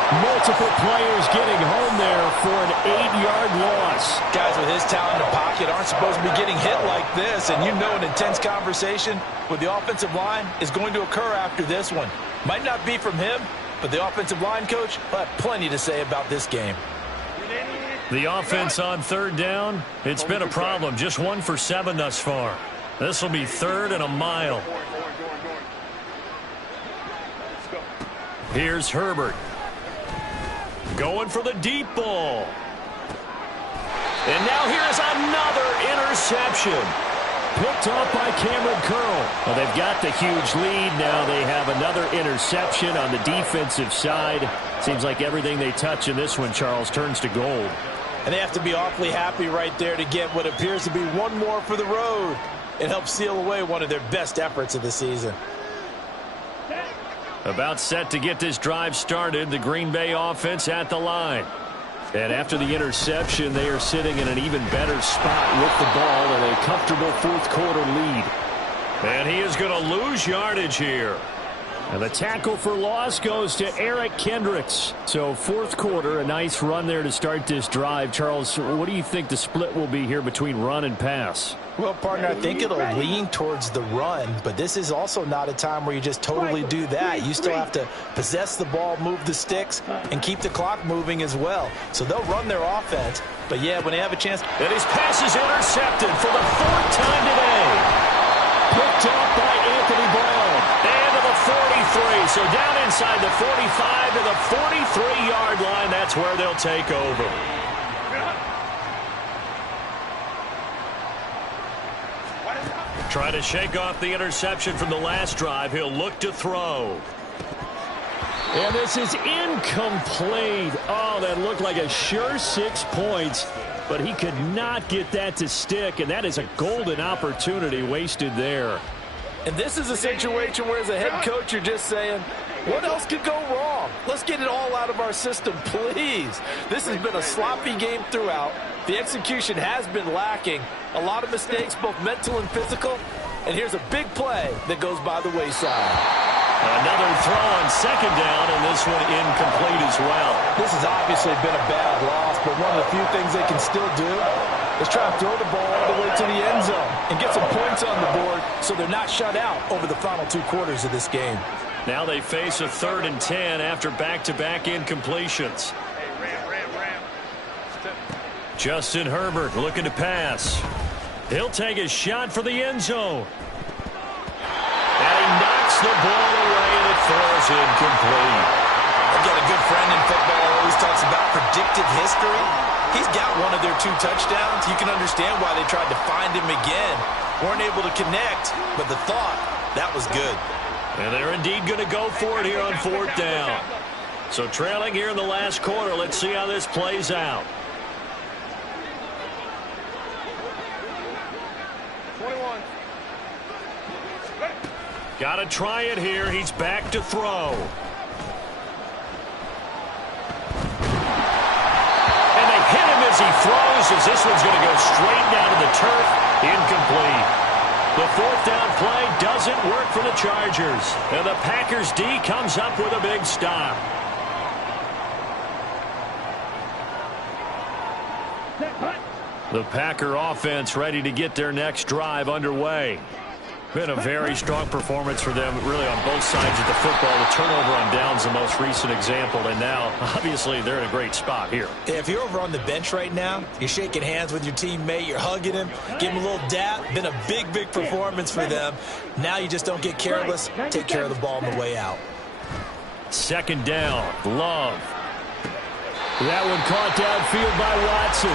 Multiple players getting home there for an 8-yard loss. Guys with his talent in the pocket aren't supposed to be getting hit like this, and you know an intense conversation with the offensive line is going to occur after this one. Might not be from him, but the offensive line coach will have plenty to say about this game. The offense on 3rd down, it's been a problem. Just 1 for 7 thus far. This will be 3rd and a mile. Here's Herbert. Going for the deep ball. And now here's another interception. Picked off by Cameron Curl. Well, they've got the huge lead. Now they have another interception on the defensive side. Seems like everything they touch in this one, Charles, turns to gold. And they have to be awfully happy right there to get what appears to be one more for the road. It helps seal away one of their best efforts of the season. About set to get this drive started, the Green Bay offense at the line. And after the interception, they are sitting in an even better spot with the ball and a comfortable 4th quarter lead. And he is going to lose yardage here. And the tackle for loss goes to Eric Kendricks. So 4th quarter, a nice run there to start this drive. Charles, what do you think the split will be here between run and pass? Well, partner, I think it'll lean towards the run, but this is also not a time where you just totally do that. You still have to possess the ball, move the sticks, and keep the clock moving as well. So they'll run their offense, but yeah, when they have a chance. And his pass is intercepted for the 4th time today. Picked up by Anthony Brown. And to the 43, so down inside the 45 to the 43-yard line. That's where they'll take over. Trying to shake off the interception from the last drive. He'll look to throw. And this is incomplete. Oh, that looked like a sure 6 points. But he could not get that to stick. And that is a golden opportunity wasted there. And this is a situation where as a head coach you're just saying, what else could go wrong? Let's get it all out of our system, please. This has been a sloppy game throughout. The execution has been lacking. A lot of mistakes, both mental and physical. And here's a big play that goes by the wayside. Another throw on second down, and this one incomplete as well. This has obviously been a bad loss, but one of the few things they can still do is try to throw the ball all the way to the end zone and get some points on the board so they're not shut out over the final 2 quarters of this game. Now they face a 3rd and 10 after back-to-back incompletions. Justin Herbert looking to pass. He'll take a shot for the end zone. And he knocks the ball away, and it falls incomplete. I've got a good friend in football who always talks about predictive history. He's got one of their 2 touchdowns. You can understand why they tried to find him again. Weren't able to connect, but the thought, that was good. And they're indeed going to go for it here on 4th down. So trailing here in the last quarter, let's see how this plays out. 21. Got to try it here. He's back to throw. And they hit him as he throws, as this one's going to go straight down to the turf. Incomplete. The 4th down play doesn't work for the Chargers. And the Packers D comes up with a big stop. The Packer offense ready to get their next drive underway. Been a very strong performance for them, really, on both sides of the football. The turnover on downs, the most recent example, and now, obviously, they're in a great spot here. If you're over on the bench right now, you're shaking hands with your teammate, you're hugging him, give him a little dap. Been a big, big performance for them. Now you just don't get careless. Take care of the ball on the way out. 2nd down, Love. That one caught downfield by Watson.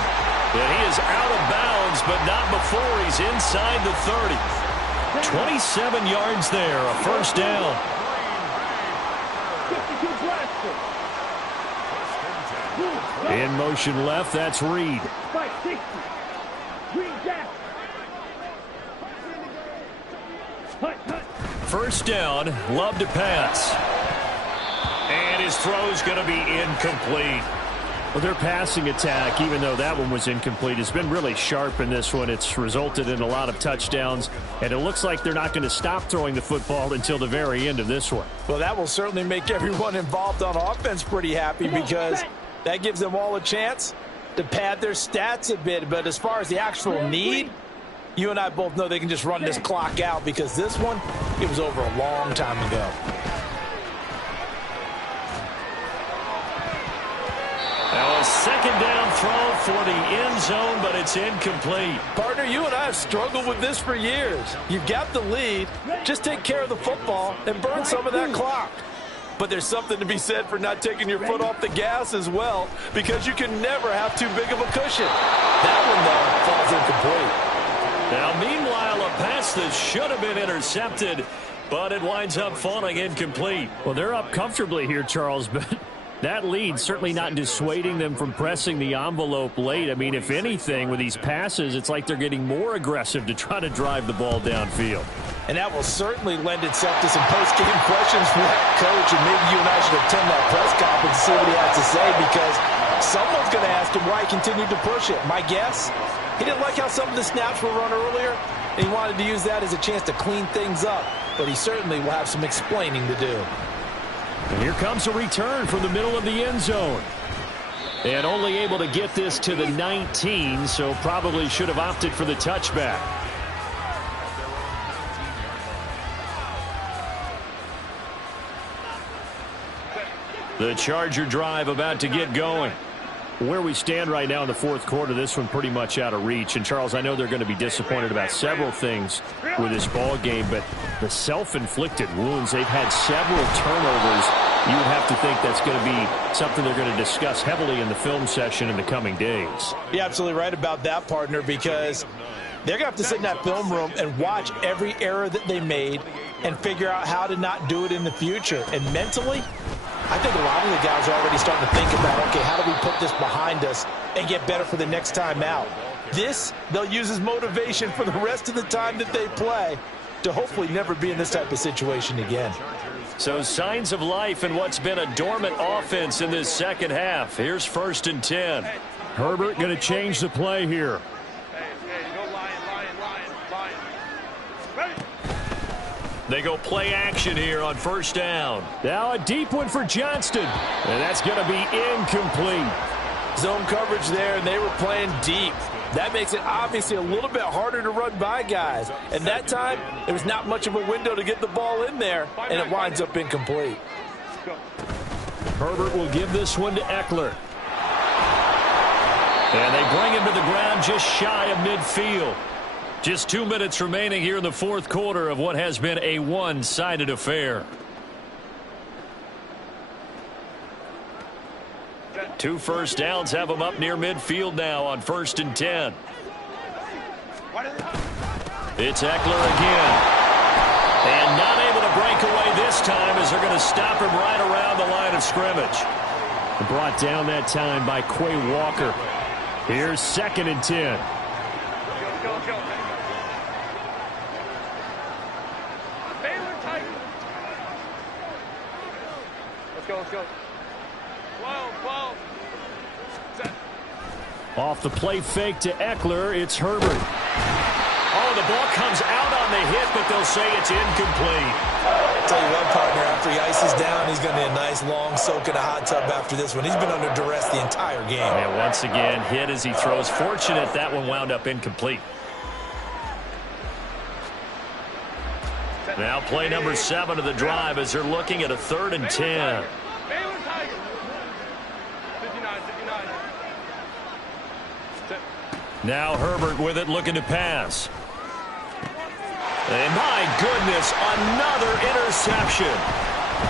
And he is out of bounds, but not before he's inside the 30. 27 yards there, a 1st down. In motion left, that's Reed. 1st down, Love to pass. And his throw's going to be incomplete. Well, their passing attack, even though that one was incomplete, has been really sharp in this one. It's resulted in a lot of touchdowns, and it looks like they're not going to stop throwing the football until the very end of this one. Well, that will certainly make everyone involved on offense pretty happy, because that gives them all a chance to pad their stats a bit. But as far as the actual need, you and I both know they can just run this clock out, because this one, it was over a long time ago. Now a 2nd down throw for the end zone, but it's incomplete. Partner, you and I have struggled with this for years. You've got the lead. Just take care of the football and burn some of that clock. But there's something to be said for not taking your foot off the gas as well, because you can never have too big of a cushion. That one, though, falls incomplete. Now, meanwhile, a pass that should have been intercepted, but it winds up falling incomplete. Well, they're up comfortably here, Charles, but that lead certainly not dissuading them from pressing the envelope late. I mean, if anything, with these passes, it's like they're getting more aggressive to try to drive the ball downfield. And that will certainly lend itself to some post-game questions from that coach, and maybe you and I should attend that press conference and see what he has to say, because someone's going to ask him why he continued to push it. My guess, he didn't like how some of the snaps were run earlier, and he wanted to use that as a chance to clean things up. But he certainly will have some explaining to do. And here comes a return from the middle of the end zone. And only able to get this to the 19, so probably should have opted for the touchback. The Charger drive about to get going. Where we stand right now in the 4th quarter, this one pretty much out of reach. And, Charles, I know they're going to be disappointed about several things with this ball game, but the self-inflicted wounds, they've had several turnovers. You would have to think that's going to be something they're going to discuss heavily in the film session in the coming days. You're absolutely right about that, partner, because they're going to have to sit in that film room and watch every error that they made and figure out how to not do it in the future. And mentally, I think a lot of the guys are already starting to think about, okay, how do we put this behind us and get better for the next time out? This, they'll use as motivation for the rest of the time that they play to hopefully never be in this type of situation again. So signs of life in what's been a dormant offense in this second half. Here's 1st and 10. Herbert going to change the play here. Hey, go Lion. Ready. They go play action here on first down. Now a deep one for Johnston. And that's going to be incomplete. Zone coverage there, and they were playing deep. That makes it obviously a little bit harder to run by guys. And that time, there was not much of a window to get the ball in there, and it winds up incomplete. Herbert will give this one to Eckler. And they bring him to the ground just shy of midfield. Just 2 minutes remaining here in the fourth quarter of what has been a one-sided affair. 2 first downs have them up near midfield now on 1st and 10. It's Eckler again. And not able to break away this time as they're going to stop him right around the line of scrimmage. Brought down that time by Quay Walker. Here's 2nd and 10. Go. Baylor Tigers. Let's go. 12. Set. Off the play fake to Eckler, it's Herbert. Oh, the ball comes out on the hit, but they'll say it's incomplete. I'll tell you what, partner, after he ices down, he's going to need a nice long soak in a hot tub after this one. He's been under duress the entire game. And once again, hit as he throws. Fortunate that one wound up incomplete. Now play number 7 of the drive as they're looking at a 3rd and 10. Baylor Tigers. 59. Set. Now Herbert with it, looking to pass. And my goodness, another interception.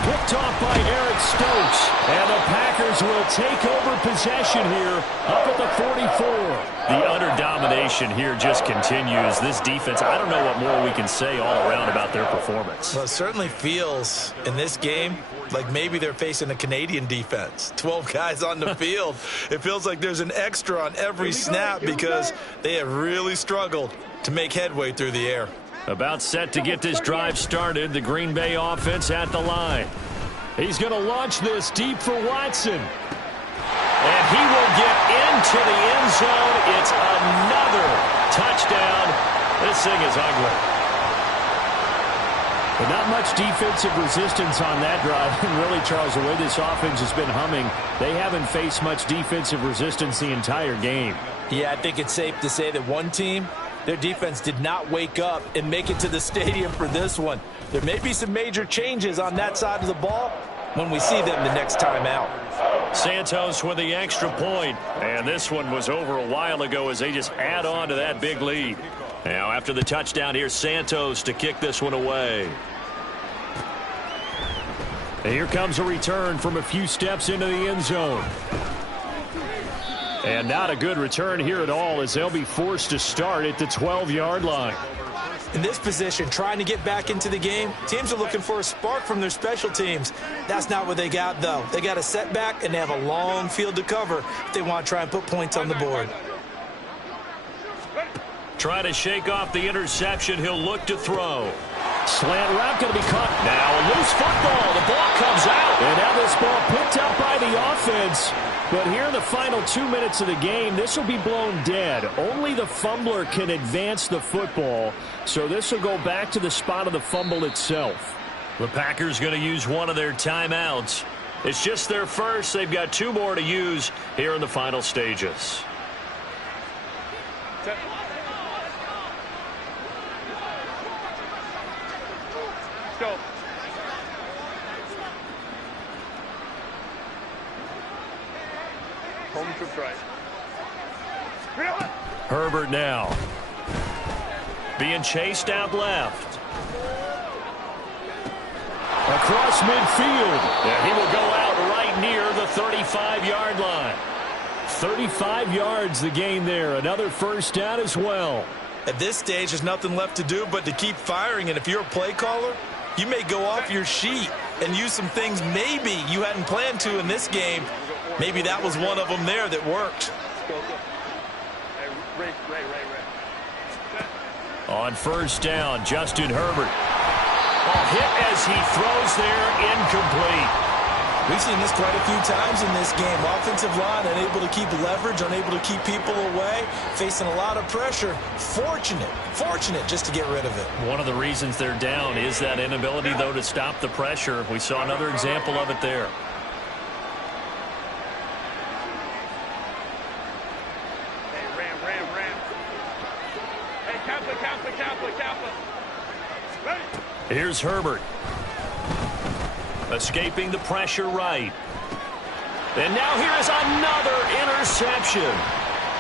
Picked off by Eric Stokes. And the Packers will take over possession here up at the 44. The utter domination here just continues. This defense, I don't know what more we can say all around about their performance. Well, it certainly feels in this game like maybe they're facing a Canadian defense. 12 guys on the field. It feels like there's an extra on every snap because they have really struggled to make headway through the air. About set to get this drive started. The Green Bay offense at the line. He's going to launch this deep for Watson. And he will get into the end zone. It's another touchdown. This thing is ugly. But not much defensive resistance on that drive. And really, Charles, the way this offense has been humming, they haven't faced much defensive resistance the entire game. Yeah, I think it's safe to say that one team, their defense did not wake up and make it to the stadium for this one. There may be some major changes on that side of the ball when we see them the next time out. Santos with the extra point. And this one was over a while ago as they just add on to that big lead. Now after the touchdown, here's Santos to kick this one away. And here comes a return from a few steps into the end zone. And not a good return here at all as they'll be forced to start at the 12-yard line. In this position, trying to get back into the game, teams are looking for a spark from their special teams. That's not what they got, though. They got a setback, and they have a long field to cover if they want to try and put points on the board. Trying to shake off the interception. He'll look to throw. Slant route going to be caught. Now a loose football. The ball comes out. And now this ball picked up by the offense. But here in the final 2 minutes of the game, this will be blown dead. Only the fumbler can advance the football. So this will go back to the spot of the fumble itself. The Packers going to use one of their timeouts. It's just their first. They've got 2 more to use here in the final stages. Set. Go. Home trip right. Herbert now. Being chased out left. Across midfield. Yeah, he will go out right near the 35-yard line. 35 yards the gain there. Another first down as well. At this stage, there's nothing left to do but to keep firing. And if you're a play caller, you may go off your sheet and use some things maybe you hadn't planned to in this game. Maybe that was one of them there that worked. Go. Ray. On first down, Justin Herbert. Ball hit as he throws there, incomplete. We've seen this quite a few times in this game. Offensive line unable to keep leverage, unable to keep people away, facing a lot of pressure. Fortunate just to get rid of it. One of the reasons they're down is that inability, though, to stop the pressure. We saw another example of it there. Here's Herbert. Escaping the pressure right. And now here is another interception.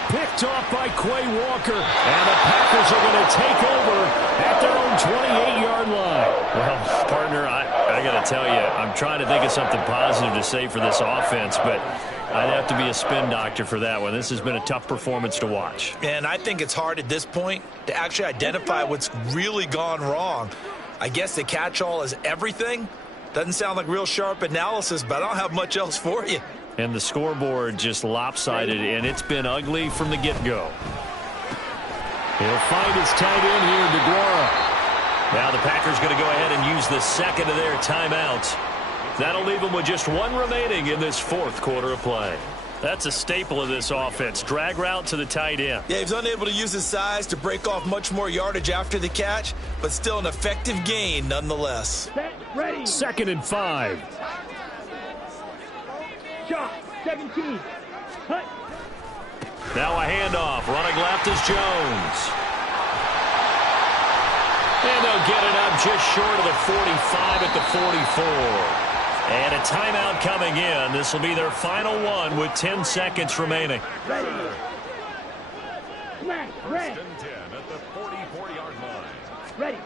Picked off by Quay Walker. And the Packers are going to take over at their own 28-yard line. Well, partner, I got to tell you, I'm trying to think of something positive to say for this offense, but I'd have to be a spin doctor for that one. This has been a tough performance to watch. And I think it's hard at this point to actually identify what's really gone wrong. I guess the catch-all is everything. Doesn't sound like real sharp analysis, but I don't have much else for you. And the scoreboard just lopsided, and it's been ugly from the get-go. He'll find his tight end here, DeGuara. Now the Packers going to go ahead and use the second of their timeouts. That'll leave them with just one remaining in this fourth quarter of play. That's a staple of this offense. Drag route to the tight end. Yeah, he's unable to use his size to break off much more yardage after the catch, but still an effective gain nonetheless. Set, ready. 2nd and 5. Shot, 17. Cut. Now a handoff. Running left is Jones. And they'll get it up just short of the 45 at the 44. And a timeout coming in. This will be their final one with 10 seconds remaining. Ready. Smash, red. 10 at the 44-yard line. Ready.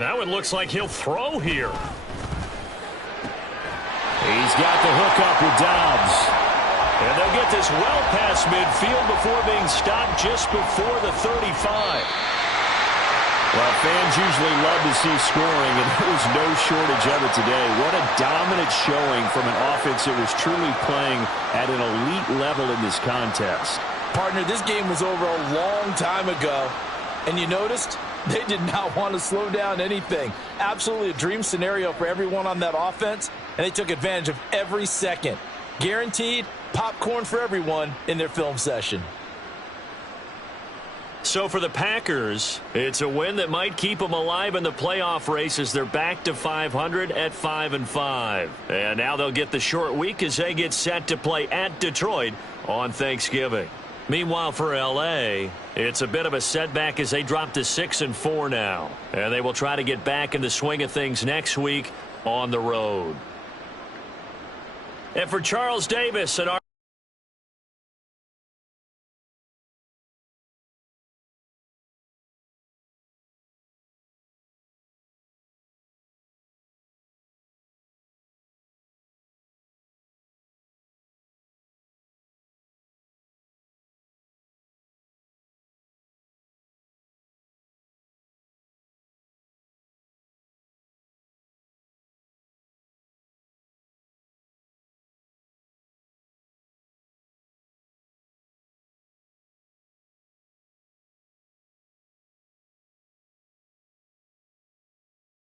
Now it looks like he'll throw here. He's got the hook up with Dobbs. And they'll get this well past midfield before being stopped just before the 35. Well, fans usually love to see scoring, and there was no shortage of it today. What a dominant showing from an offense that was truly playing at an elite level in this contest. Partner, this game was over a long time ago, and you noticed they did not want to slow down anything. Absolutely a dream scenario for everyone on that offense, and they took advantage of every second. Guaranteed popcorn for everyone in their film session. So for the Packers, it's a win that might keep them alive in the playoff race as they're back to 500 at 5-5. And now they'll get the short week as they get set to play at Detroit on Thanksgiving. Meanwhile, for L.A., it's a bit of a setback as they drop to 6-4 now. And they will try to get back in the swing of things next week on the road. And for Charles Davis and our